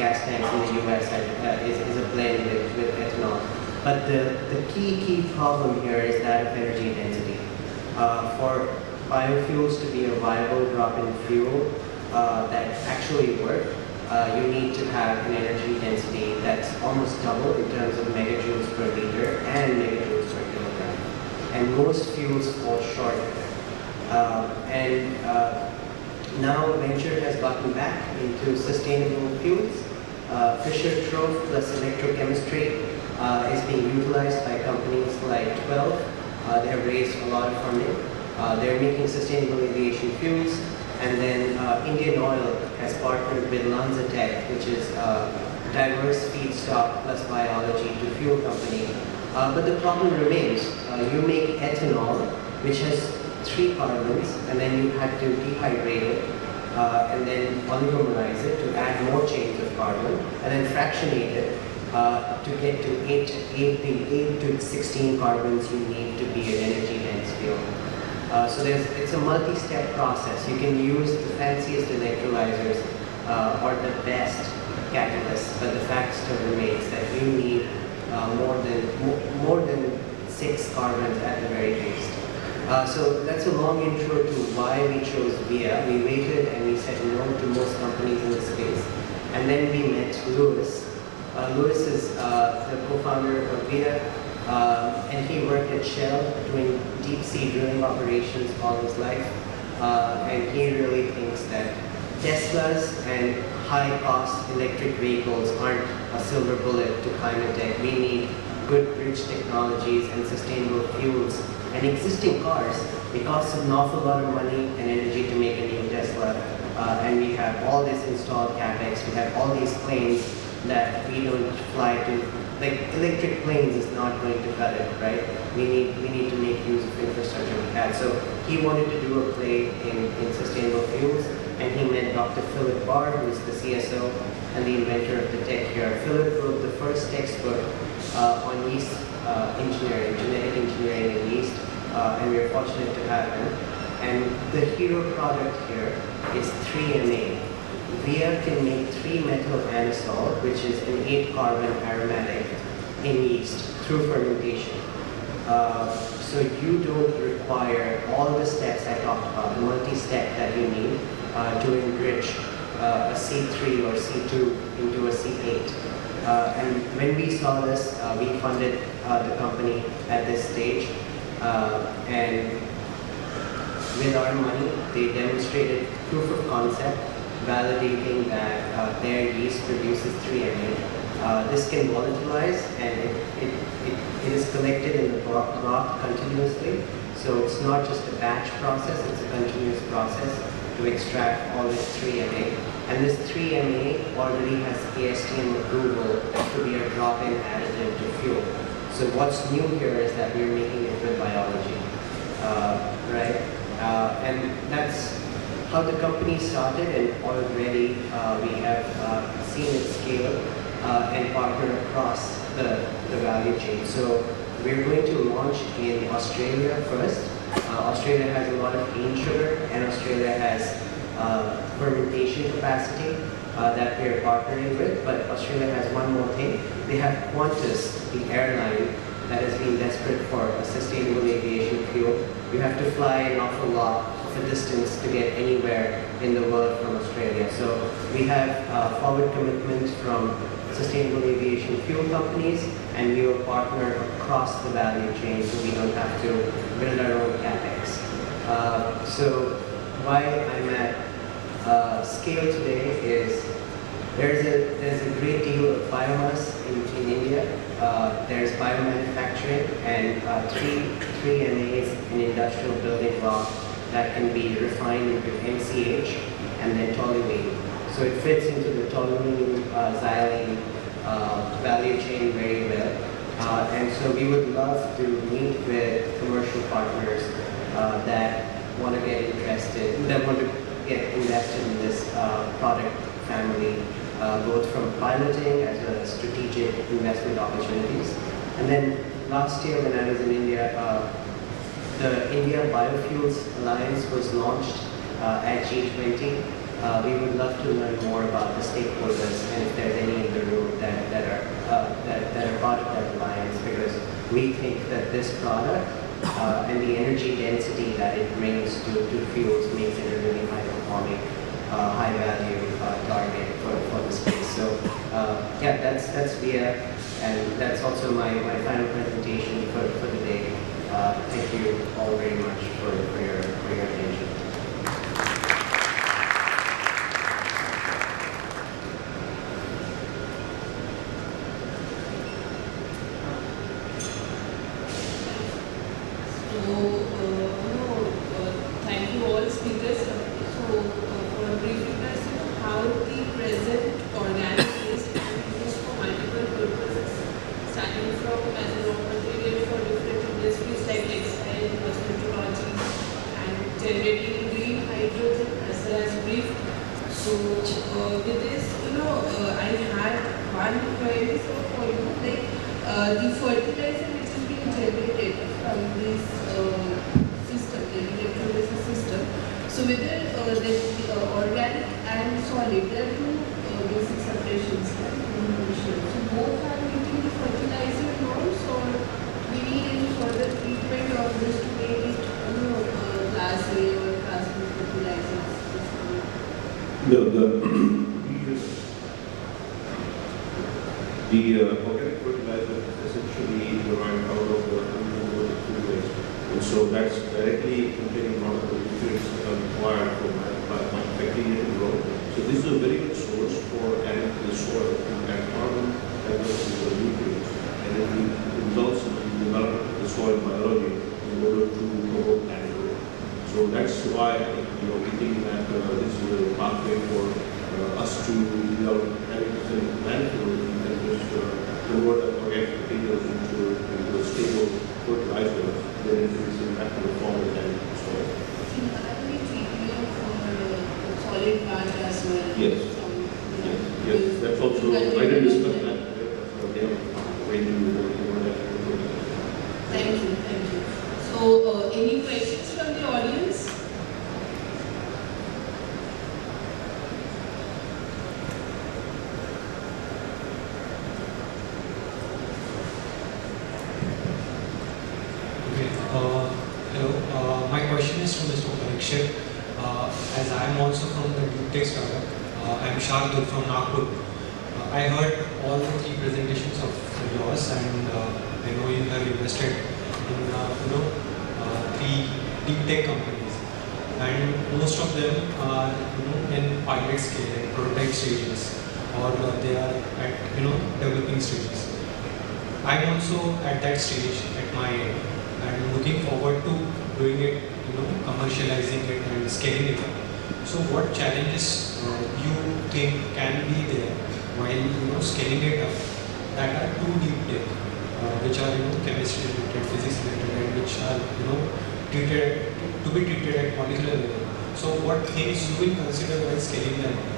gas tanks in the US is a blend with ethanol. But the key problem here is that of energy density. For biofuels to be a viable drop-in fuel that actually work, you need to have an energy density that's almost double in terms of megajoules per liter and megajoules per kilogram. And most fuels fall short of that. Now Venture has gotten back into sustainable fuels. Fischer-Tropsch plus electrochemistry is being utilized by companies like 12. They have raised a lot of funding. They're making sustainable aviation fuels. And then Indian Oil has partnered with LanzaTech, which is a diverse feedstock plus biology to fuel company. But the problem remains. You make ethanol, which has 3 carbons, and then you had to dehydrate it, and then polymerize it to add more chains of carbon, and then fractionate it to get to 8 to 16 carbons you need to be an energy dense fuel. So it's a multi-step process. You can use the fanciest electrolyzers or the best catalysts, but the fact still remains that you need more than 6 carbons at the very least. So that's a long intro to why we chose VIA. We waited and we said no to most companies in the space. And then we met Louis. Louis is the co-founder of VIA, and he worked at Shell doing deep sea drilling operations all his life. And he really thinks that Teslas and high-cost electric vehicles aren't a silver bullet to climate tech. We need good bridge technologies and sustainable fuels. And existing cars, it costs an awful lot of money and energy to make a new Tesla. And we have all this installed CapEx, we have all these planes that we don't fly to. Like electric planes is not going to cut it, right? We need to make use of infrastructure we have. So he wanted to do a play in sustainable fuels, and he met Dr. Philip Barr, who is the CSO and the inventor of the tech here. Philip wrote the first textbook on yeast engineering, genetic engineering in yeast, and we're fortunate to have him. And the hero product here is 3-MA. VIA can make 3-methyl-anisole, which is an 8-carbon aromatic in yeast through fermentation. So you don't require all the steps I talked about, the multi-step that you need to enrich a C3 or C2 into a C8. And when we saw this, we funded the company at this stage, and with our money, they demonstrated proof of concept, validating that their yeast produces 3-MA. This can volatilize, and it is collected in the broth continuously. So it's not just a batch process, it's a continuous process to extract all this 3-MA. And this 3-MA already has ASTM approval to be a drop-in additive to fuel. So what's new here is that we're making it with biology, right? And that's how the company started, and already we have seen it scale and partner across the value chain. So we're going to launch in Australia first. Australia has a lot of cane sugar, and Australia has fermentation capacity that we're partnering with, but Australia has one more thing. They have Qantas, the airline that has been desperate for a sustainable aviation fuel. You have to fly an awful lot of a distance to get anywhere in the world from Australia. So we have forward commitments from sustainable aviation fuel companies, and we will partner across the value chain so we don't have to build our own CapEx. So why I'm at scale today is there's a great deal of biomass in India. There's biomanufacturing and 3-MAs in industrial building block that can be refined into MCH and then toluene. So it fits into the toluene xylene value chain very well. And so we would love to meet with commercial partners that want to get interested, that want to get invested in this product family, both from piloting as well as strategic investment opportunities. And then last year when I was in India, the India Biofuels Alliance was launched at G20, we would love to learn more about the stakeholders and if there's any in the room that are part of that alliance, because we think that this product and the energy density that it brings to fuels makes it a really high-performing, high-value target for the space. So yeah, that's VIA, and that's also my final presentation for the day. Thank you all very much for your attention. Thank you all speakers. For a brief introduction, how the present organic waste can be used for multiple purposes, starting from as a raw material for different industries like textile, cosmetology, and generating green hydrogen as well as brief. So with this, I had one query for you, like the fertilizer which is being generated from this system, the electrolysis system. So whether the organic and solid, there are two basic separations, right? So both are meeting the fertilizer norms, or we need any further treatment of this to make it, class A or class B fertilizers? The organic fertilizer is essentially derived out of the renewable food waste, and so that's directly containing one of the nutrients required for bacteria to grow. So this is a very good source for adding to the soil to add carbon as well as the nutrients, and it results in the development of the soil biology in order to promote plant growth. So that's why we think that this is a pathway for us to having some landfill and just convert the organic materials into a stable fertilizer that is back to the farmers and soil. Solid part as well. Yes. Yes. That's also, I didn't discuss that. Thank you. So, any questions from the audience? Hello. My question is to Mr. Parikshit. As I am also from the deep tech startup, I am Shardul from Nagpur. I heard all the three presentations of yours, and I know you have invested in three deep tech companies, and most of them are in pilot scale, prototype stages, or they are at developing stages. I am also at that stage at my end, and looking forward to doing it, commercializing it and scaling it up. So what challenges you think can be there while scaling it up that are too deep tech, which are chemistry related, physics related, and which are treated to be treated at molecular level. So what things you will consider while scaling them up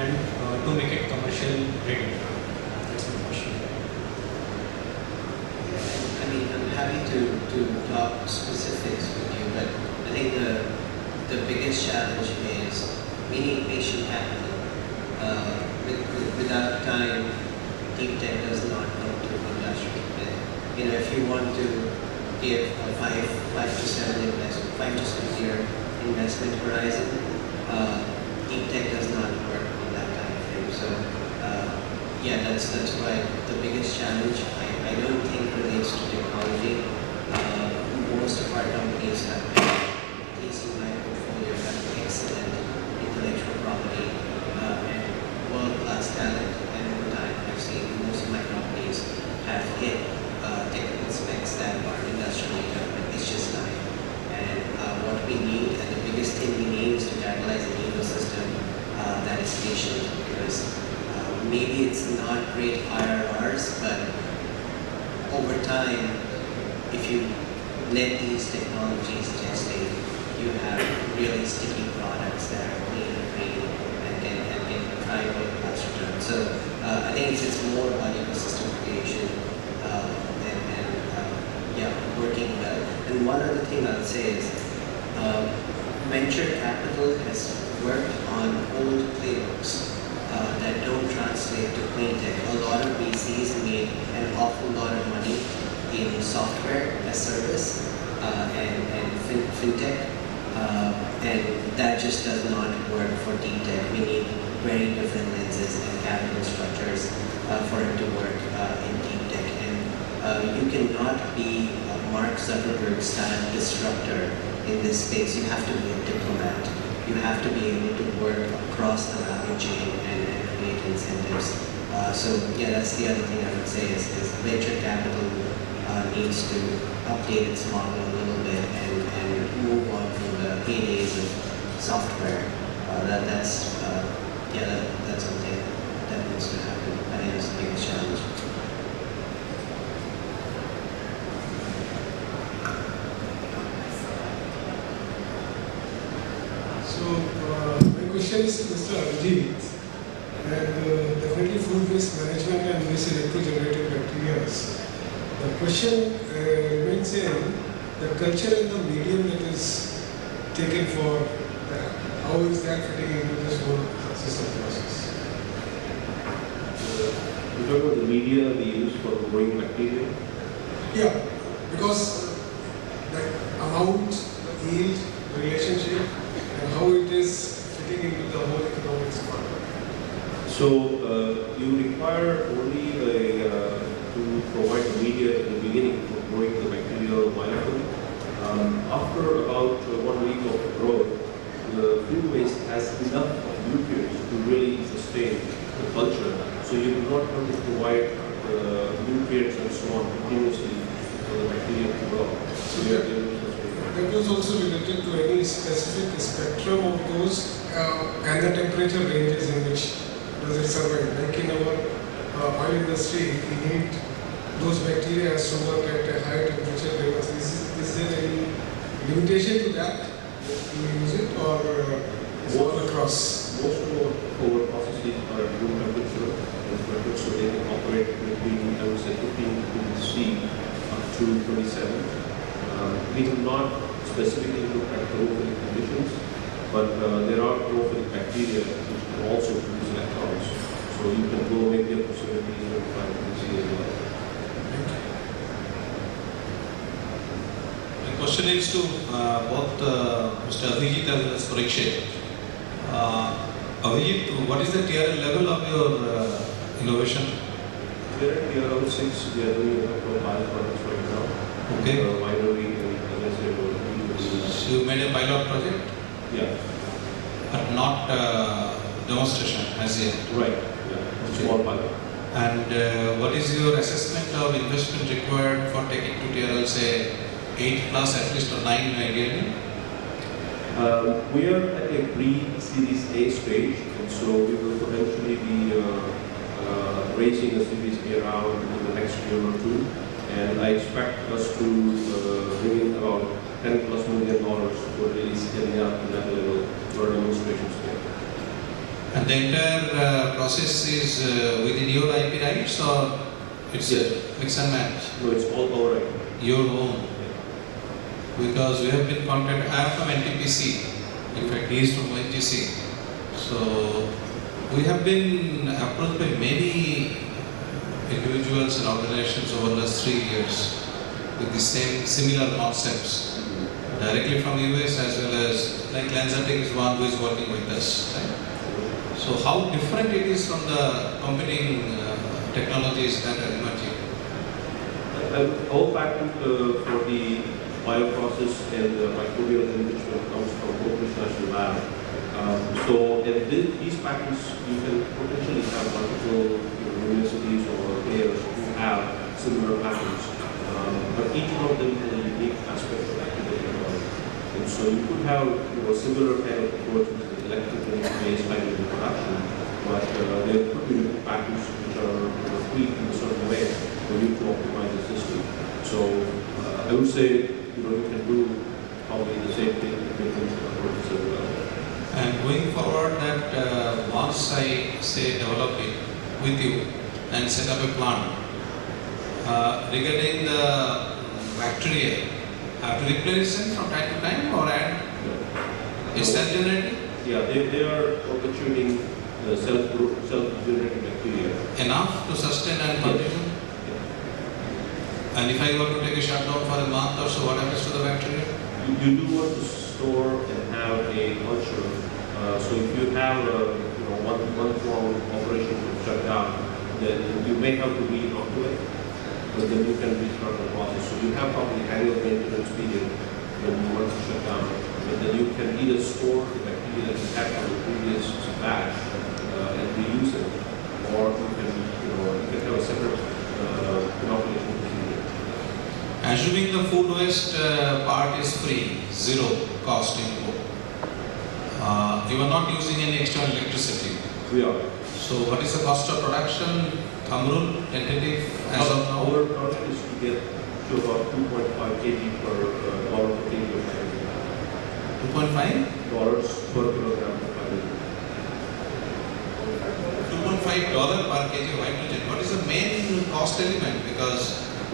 and to make it commercial ready? That's my question. I mean, I'm happy to talk specifics with you, but I think the biggest challenge is we need patient capital. Without time, deep tech does not come to industry. If you want to give a 5 to 7 year investment horizon, deep tech does not work on that time frame. So yeah, that's why the biggest challenge I don't think relates to technology. Most of our companies have, at least in my portfolio, have excellent intellectual property and world-class talent. And over time, I've seen most of my companies have hit technical specs that are industrially developed. It's just time. And what we need, and the biggest thing we need, is to catalyze an ecosystem that is patient, because maybe it's not great IRRs, but over time, if you let these technologies gestate, you have really sticky products that are clean and green and can try world-class returns. So I think it's more about ecosystem creation and working well. And one other thing I would say is venture capital has worked on old playbooks that don't translate to clean tech. A lot of VCs made an awful lot of money in software as service and fintech, and that just does not work for deep tech. We need very different lenses and capital structures for it to work in deep tech. And you cannot be a Mark Zuckerberg style disruptor in this space. You have to be a diplomat. You have to be able to work across the value chain and create incentives. So yeah, that's the other thing I would say is venture capital needs to update its model a little bit and move on from the heydays of software. That's something that needs to happen. I think it's the biggest challenge. So my question is to Mr. Abhijit, and definitely food waste management and waste electrogenerative bacteria. The question remains same, the culture and the medium that is taken for that, how is that fitting into this whole system process? You talk about the media we use for growing bacteria? Yeah, because the amount, the yield, the relationship, and how it is fitting into the whole economics part. So you require only to provide the media in the beginning for growing the bacterial molecule. After about 1 week of growth, the food waste has enough of nutrients to really sustain the culture. So you do not have to provide nutrients and so on continuously for the bacteria to grow. So you have to That was also related to any specific spectrum of those and the temperature ranges in which does it survive. Like in our oil industry, we need those bacteria to work at a high temperature levels. Is there any limitation to that? Do you use it or is it all across? Most of our processes are at room temperature, so they can operate between, I would say, 15 degrees C up to 27. We do not specifically look at chlorophyll conditions, but there are chlorophyll bacteria which can also produce electrons. So you can go maybe up to 70 degrees C as well. My question is to both Mr. Abhijit as well as Parikshit. Abhijit, what is the TRL level of your innovation? Currently around 6, we are doing a couple of pilot projects right now. Okay. Winery and as I said, So you made a pilot project, yeah, but not demonstration as yet. right. Yeah, Okay. small pilot. And what is your assessment of investment required for taking to TRL, say 8 plus at least or 9 ideally? We are at a pre-Series A stage, and so we will potentially be raising a Series A round in the next year or two. And I expect us to bring in about $10+ million for really scaling up to that level for demonstration scale. And the entire process is within your IP rights or it's Yes. a mix and match? No, it's all our right. Your own? Because we have been contacted, I am from NTPC, in fact he is from ONGC. So we have been approached by many individuals and organizations over the last 3 years with the same similar concepts, directly from US as well as like Lanzatic is one who is working with us. Right? So how different it is from the competing technologies that are emerging? Our patent for the bioprocess and microbial enrichment comes from British National Lab. So in these patents, you can potentially have multiple universities or players who have similar patents, but each one of them has a unique aspect of activated technology. And so you could have similar kind of approaches with electrically based hydrogen production, but there could be different patents which are tweaked in a certain way for you to optimize the system. So I would say you can do probably the same thing with different approaches as well. And going forward, that once I say develop it with you and set up a plant, regarding the bacteria, have to replace them from time to time or add? Is that generated? Yeah, they are perpetuating the self-generating bacteria. Enough to sustain and continue? And if I were to take a shutdown for a month or so, what happens to the bacteria? You do want to store and have a culture. So if you have one form operation to shut down, then you may have to re-inoculate, but then you can restart the process. So you have probably annual maintenance period when you want to shut down, but then you can either store the bacteria that you had from the previous batch and reuse it, or you can have a separate inoculation procedure. Assuming the food waste part is free, zero cost input, you are not using any external electricity. We are. So what is the cost of production? Thumb rule, tentative, as of now? Our target is to get to about 2.5 kg per dollar per kg of hydrogen. $2.5? Per kilogram of hydrogen. $2.5 per kg of hydrogen. What is the main cost element? Because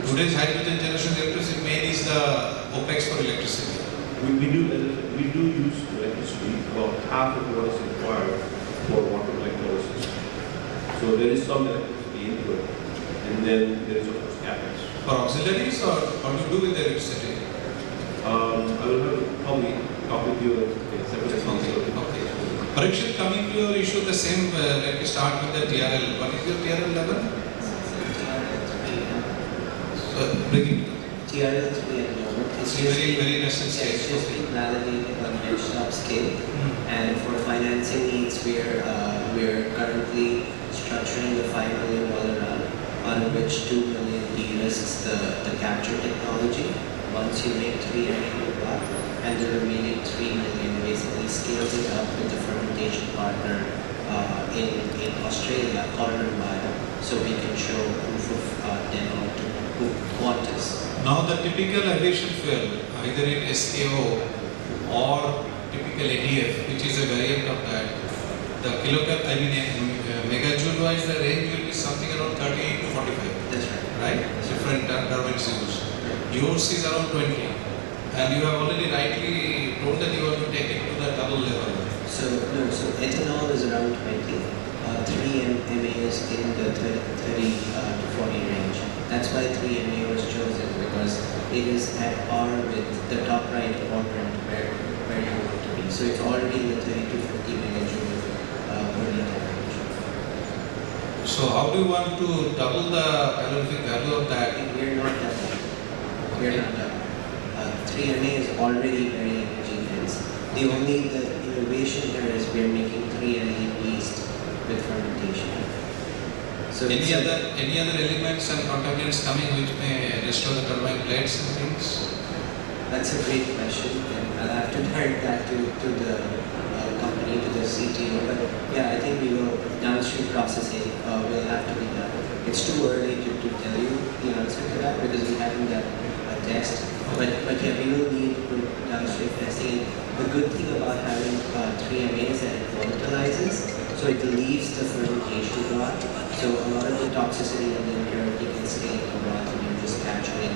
today's hydrogen generation electricity main is the OPEX for electricity. We do use electricity, about half of what is required for water electrolysis. So there is some electricity into it, and then there is of course capex. For auxiliaries, or what do you do with the electricity? I will have to probably talk with you in separate Okay. Parikshit, coming to your issue, the same, let me start with the TRL. What is your TRL level? Bring it. TRL 3 at the moment. It's very nascent It's stage. just being validated on benchtop scale. And for financing needs, we're currently structuring the $5 million round, on which $2 million de-risks the capture technology. Once you make 3 million block, and the remaining $3 million basically scales it up with the fermentation partner in Australia, Corner Bio, so we can show proof of demo to Qantas. Now the typical aviation fuel, either in SKO or typical ADF, which is a variant of that, the megajoule wise, the range will be something around 38 to 45, That's right. right? Different turbines used. Yours is around 20, and you have already rightly told that you want to take it to the double level. So ethanol is around 20, 3 MA is in the 30 to 40 range. That's why 3 MA was chosen, because it is at par with the top right quadrant where you want to be. So it's already in the 30 to 50 megajoule per liter range. So how do you want to double the calorific value of that? We're not done. We're not done. 3 MA is already very energy dense. The innovation here is we're making 3 MA yeast with fermentation. So Any other elements and contaminants coming which may destroy the turbine blades and things? That's a great question, and I'll have to direct that to the company, to the CTO. But yeah, I think we will, downstream processing will have to be done. It's too early to tell you the answer to that because we haven't done a test. But yeah, we will need to put downstream testing. The good thing about having 3 MA is that it volatilizes, so it leaves the fermentation broth. So a lot of the toxicity and the impurity can stay in the broth, and you're just capturing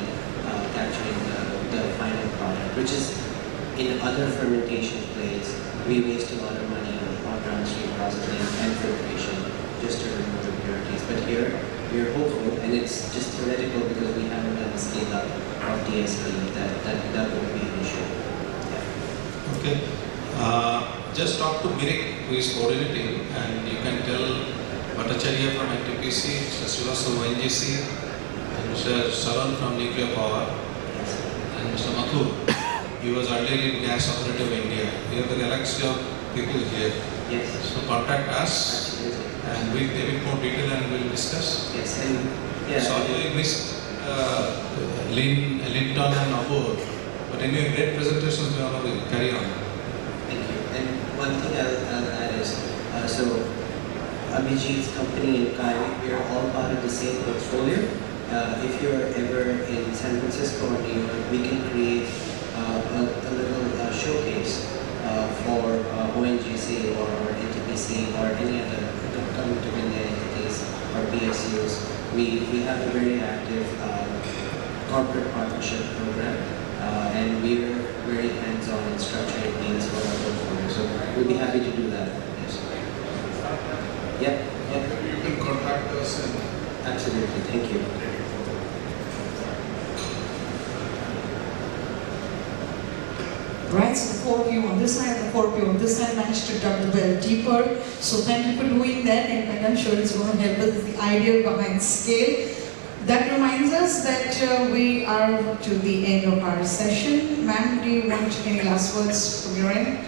the final product, which is in other fermentation plays, we waste a lot of money on downstream processing and filtration just to remove impurities. But here, we're hopeful, and it's just theoretical because we haven't done a scale up of DSP, that won't be an issue. Yeah. Okay. Just talk to Mirik, who is coordinating, and you can tell Bhattacharya from NTPC, Mr. Srivastava from NGC, and Mr. Saran from Nuclear Power, and Mr. Mathur. He was earlier in Gas Authority of India. We have the galaxy of people here. Yes. So contact us, Absolutely. and we'll give it more detail and we'll discuss. Yes, and yeah. Sorry, we missed Linton and Abur, but anyway, great presentations. We will carry on. Thank you. And one thing I'll add is, so Abhijit's company and Kai, we are all part of the same portfolio. If you're ever in San Francisco or New York, we can create a little showcase for ONGC or NTPC or any other coming to India entities or PSUs. We have a very active corporate partnership program, and we're very hands-on in structuring deals for our portfolio. So we'll be happy to do that. Yes. Yep. Yep. You can contact us and Absolutely. Thank you. Right, so the four of you on this side, the four of you on this side managed to dug the well deeper. So thank you for doing that, and I'm sure it's going to help us. The idea behind scale. That reminds us that we are to the end of our session. Ma'am, do you want any last words from your end?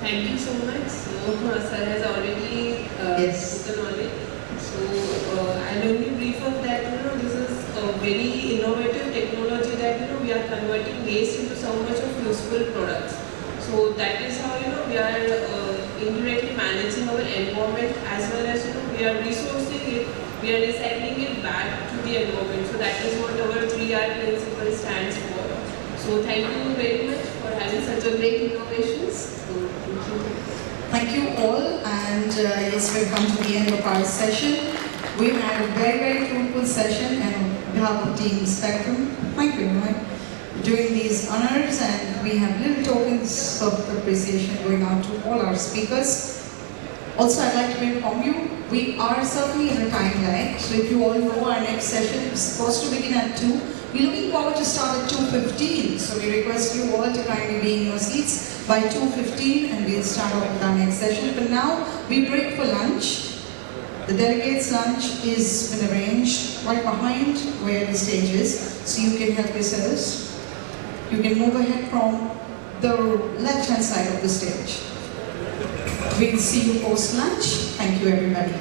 Thank you so much. So, sir has already Yes. spoken on it. So, I'll only brief us that this is a very innovative technology that we are converting waste into so much of useful products. So that is how we are indirectly managing our environment, as well as we are resourcing it, we are recycling it back to the environment. So that is what our 3R principle stands for. So thank you very much for having such a great innovations. So, thank you. Thank you all, and yes, we've come to the end of our session. We had a very, very fruitful session, and on behalf of Team Spectrum, thank you, doing these honors, and we have little tokens of appreciation going out to all our speakers. Also, I'd like to inform you, we are certainly in a time lag, so if you all know our next session is supposed to begin at 2. We're looking forward to start at 2:15, so we request you all to kindly be in your seats by 2:15, and we'll start off with our next session. But now, we break for lunch. The delegates' lunch is been arranged right behind where the stage is, so you can help yourselves. You can move ahead from the left-hand side of the stage. We'll see you post-lunch. Thank you, everybody.